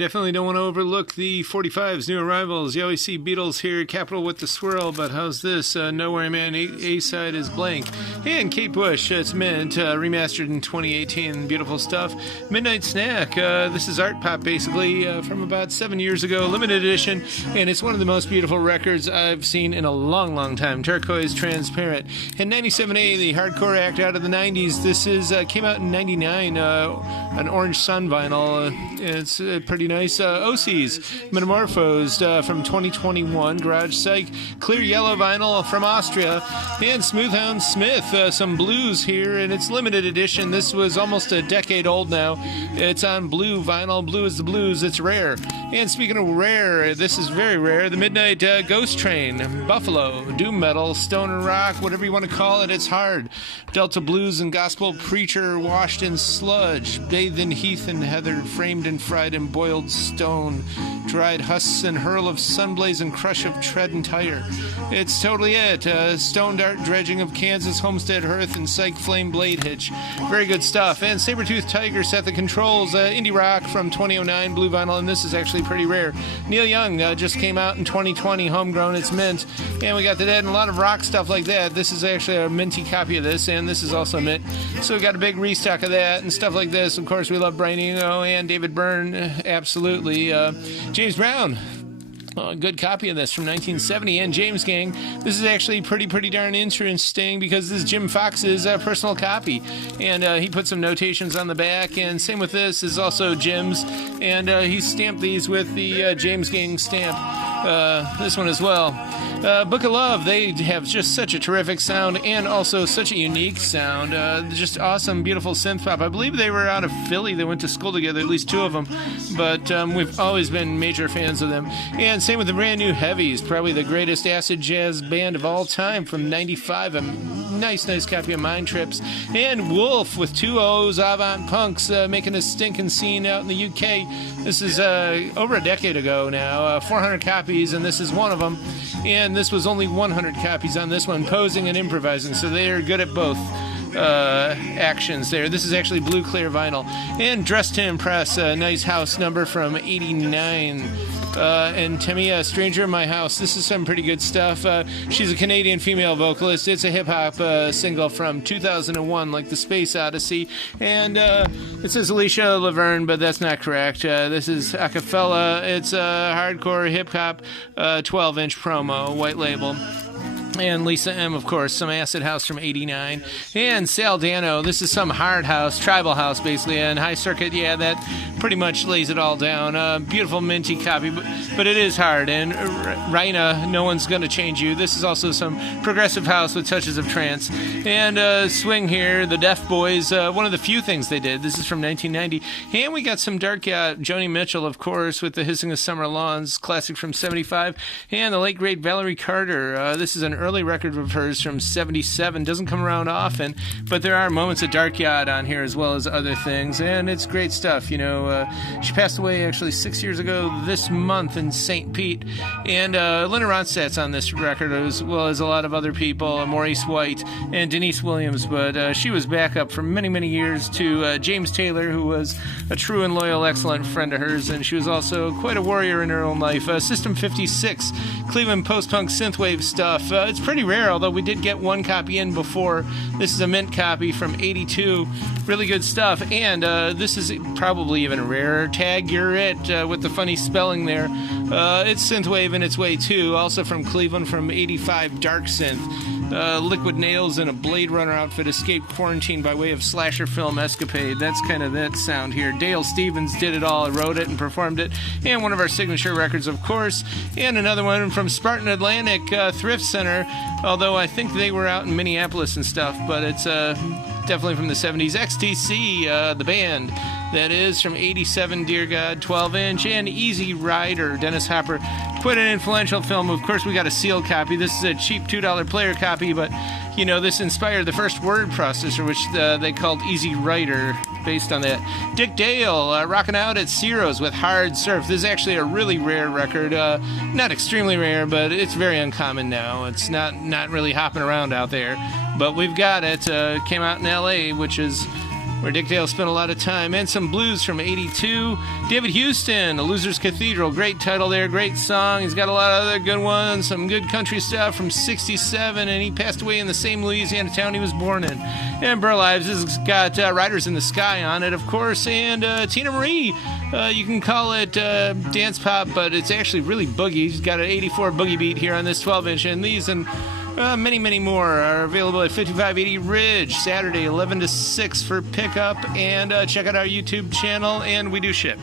Definitely don't want to overlook the 45's new arrivals. You always see Beatles here, Capital with the Swirl, but how's this? Nowhere Man, A-side is Blank. And Kate Bush, it's Mint, remastered in 2018. Beautiful stuff. Midnight Snack, this is art pop basically, from about 7 years ago, limited edition, and it's one of the most beautiful records I've seen in a long, long time. Turquoise Transparent. And 97A, the hardcore act out of the 90s. This is came out in 99, an Orange Sun vinyl. It's pretty nice. OCs, Metamorphosed from 2021, Garage Psych, Clear Yellow vinyl from Austria, and Smoothhound Smith, some blues here, and it's limited edition. This was almost a decade old now. It's on blue vinyl. Blue is the blues. It's rare. And speaking of rare, this is very rare. The Midnight Ghost Train, Buffalo, Doom Metal, Stoner Rock, whatever you want to call it, it's hard. Delta Blues and Gospel Preacher, washed in sludge, bathed in heath and heather, framed and fried and boiled stone, dried husks and hurl of sunblaze and crush of tread and tire. It's totally it. Stone dart dredging of Kansas homestead hearth and psych flame blade hitch. Very good stuff. And Sabertooth Tiger set the controls. Indie rock from 2009, blue vinyl, and this is actually pretty rare. Neil Young just came out in 2020, homegrown. It's mint. And we got the Dead and a lot of rock stuff like that. This is actually a minty copy of this, and this is also mint. So we got a big restock of that and stuff like this. Of course, we love Brian Eno and David Byrne. Absolutely. James Brown. Good copy of this from 1970, and James Gang. This is actually pretty darn interesting because this is Jim Fox's personal copy, and he put some notations on the back, and same with this is also Jim's, and he stamped these with the James Gang stamp. This one as well. Book of Love, they have just such a terrific sound and also such a unique sound. Just awesome, beautiful synth pop. I believe they were out of Philly. They went to school together, at least two of them, but we've always been major fans of them. And same with the brand new Heavies, probably the greatest acid jazz band of all time from 95. A nice copy of Mind Trips. And Wolf with two O's, Avant Punks, making a stinking scene out in the UK. This is over a decade ago now, 400 copies, and this is one of them. And this was only 100 copies on this one, posing and improvising, so they are good at both actions there. This is actually blue clear vinyl. And Dressed to Impress, a nice house number from 89. And Tamia, Stranger in My House. This is some pretty good stuff. She's a Canadian female vocalist. It's a hip-hop single from 2001, like the Space Odyssey. And it says Alicia Laverne, but that's not correct. This is a cappella. It's a hardcore hip-hop 12-inch promo, white label. And Lisa M, of course, some acid house from 89. And Sal Dano, this is some hard house, tribal house, basically, and high circuit, yeah, that pretty much lays it all down. Beautiful minty copy, but it is hard. And Raina, No One's Gonna Change You. This is also some progressive house with touches of trance. And Swing here, the Deaf Boys, one of the few things they did. This is from 1990. And we got some dark Joni Mitchell, of course, with the Hissing of Summer Lawns, classic from 75. And the late, great Valerie Carter. This is an early record of hers from 77. Doesn't come around often, but there are moments of Dark Yacht on here as well as other things, and it's great stuff. You know, she passed away actually 6 years ago this month in St. Pete, and Linda Ronstadt's on this record as well as a lot of other people, Maurice White and Denise Williams, but she was backup for many years to James Taylor, who was a true and loyal, excellent friend of hers, and she was also quite a warrior in her own life. System 56, Cleveland post-punk synthwave stuff. It's pretty rare, although we did get one copy in before. This is a mint copy from 82. Really good stuff. And this is probably even rarer. Tag You're It, with the funny spelling there. It's synthwave in its way, too. Also from Cleveland from 85, Dark Synth. Liquid Nails in a Blade Runner outfit escaped quarantine by way of slasher film escapade. That's kind of that sound here. Dale Stevens did it all, wrote it and performed it, and one of our signature records, of course. And another one from Spartan Atlantic Thrift Center, although I think they were out in Minneapolis and stuff, but it's definitely from the 70s. XTC, the band, that is from 87, Dear God, 12-inch, and Easy Rider, Dennis Hopper. Quite an influential film. Of course, we got a sealed copy. This is a cheap $2 player copy, but, you know, this inspired the first word processor, which they called Easy Writer, based on that. Dick Dale, rocking out at Ciro's with Hard Surf. This is actually a really rare record. Not extremely rare, but it's very uncommon now. It's not really hopping around out there. But we've got it. Came out in L.A., which is where Dick Dale spent a lot of time, and some blues from 82. David Houston, A Loser's Cathedral, great title there, great song. He's got a lot of other good ones, some good country stuff from 67, and he passed away in the same Louisiana town he was born in. And Burl Ives has got Riders in the Sky on it, of course, and Tina Marie. You can call it dance pop, but it's actually really boogie. He's got an 84 boogie beat here on this 12-inch, and these and many, many more are available at 5580 Ridge, Saturday 11 to 6 for pickup, and check out our YouTube channel, and we do ship.